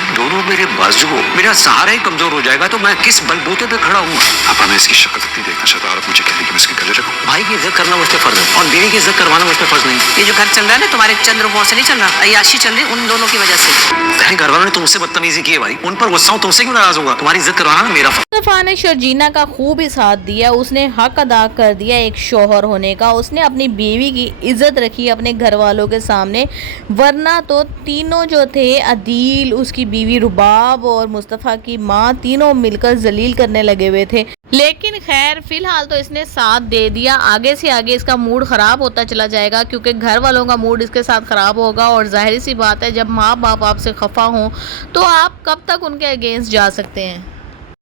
तुम दोनों मेरे बाजू हो, मेरा सहारा ही कमजोर हो जाएगा तो मैं किस बलबूते पे खड़ा हूँ। पापा मैं इसकी शक्ल नहीं देखना चाहता और आप मुझे कहते कि मैं इसके गले लगाऊं। भाई की इज्जत करना मुझ पे फर्ज है और बीवी की इज्जत करवाना मुझ पे फर्ज नहीं। ये जो घर चल रहा है ना तुम्हारे चंद रुपयों से नहीं चल रहा, अय्याशी चल रही उन दोनों की वजह से। तेरे घर वालों ने तुमसे बदतमीजी की है भाई, उन पर गुस्सा हूँ, तुमसे क्यों नाराज होगा? तुम्हारी इज्जत करवाना ना मेरा फर्ज। मुस्तफा ने शर्जीना का खूब ही साथ दिया, उसने हक अदा कर दिया एक शौहर होने का। उसने अपनी बीवी की इज्जत रखी अपने घर वालों के सामने, वरना तो तीनों जो थे, अदील, उसकी बीवी रुबाब और मुस्तफा की माँ, तीनों मिलकर जलील करने लगे हुए थे। लेकिन खैर फिलहाल तो इसने साथ दे दिया, आगे से आगे इसका मूड ख़राब होता चला जाएगा क्योंकि घर वालों का मूड इसके साथ ख़राब होगा। और जाहिर सी बात है, जब माँ बाप आपसे खफा हों तो आप कब तक उनके अगेंस्ट जा सकते हैं।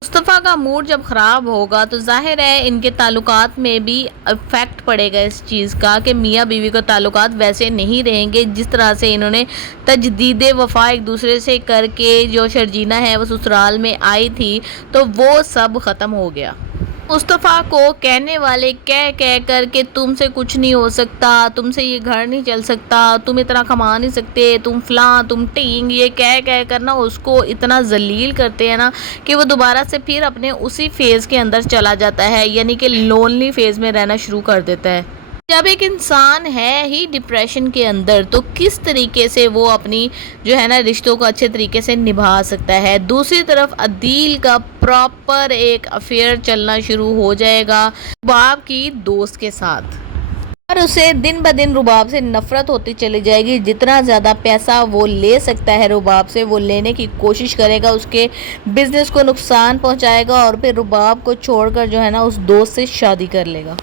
मुस्तफ़ा का मूड जब ख़राब होगा तो जाहिर है इनके ताल्लुकात में भी इफ़ेक्ट पड़ेगा इस चीज़ का कि मियाँ बीवी के ताल्लुकात वैसे नहीं रहेंगे जिस तरह से इन्होंने तजदीद वफ़ा एक दूसरे से करके जो शर्जीना है वो ससुराल में आई थी तो वो सब ख़त्म हो गया। मुस्तफ़ा को कहने वाले कह कर के तुमसे कुछ नहीं हो सकता, तुमसे ये घर नहीं चल सकता, तुम इतना कमा नहीं सकते, तुम फ़लाँ, तुम टींग, ये कह कर ना उसको इतना जलील करते हैं ना कि वो दोबारा से फिर अपने उसी फेज़ के अंदर चला जाता है, यानी कि लोनली फेज़ में रहना शुरू कर देता है। जब एक इंसान है ही डिप्रेशन के अंदर तो किस तरीके से वो अपनी जो है ना रिश्तों को अच्छे तरीके से निभा सकता है। दूसरी तरफ अदील का प्रॉपर एक अफेयर चलना शुरू हो जाएगा रुबाब की दोस्त के साथ और उसे दिन ब दिन रुबाब से नफ़रत होती चली जाएगी। जितना ज़्यादा पैसा वो ले सकता है रुबाब से वो लेने की कोशिश करेगा, उसके बिज़नेस को नुकसान पहुंचाएगा और फिर रुबाब को छोड़कर जो है ना उस दोस्त से शादी कर लेगा।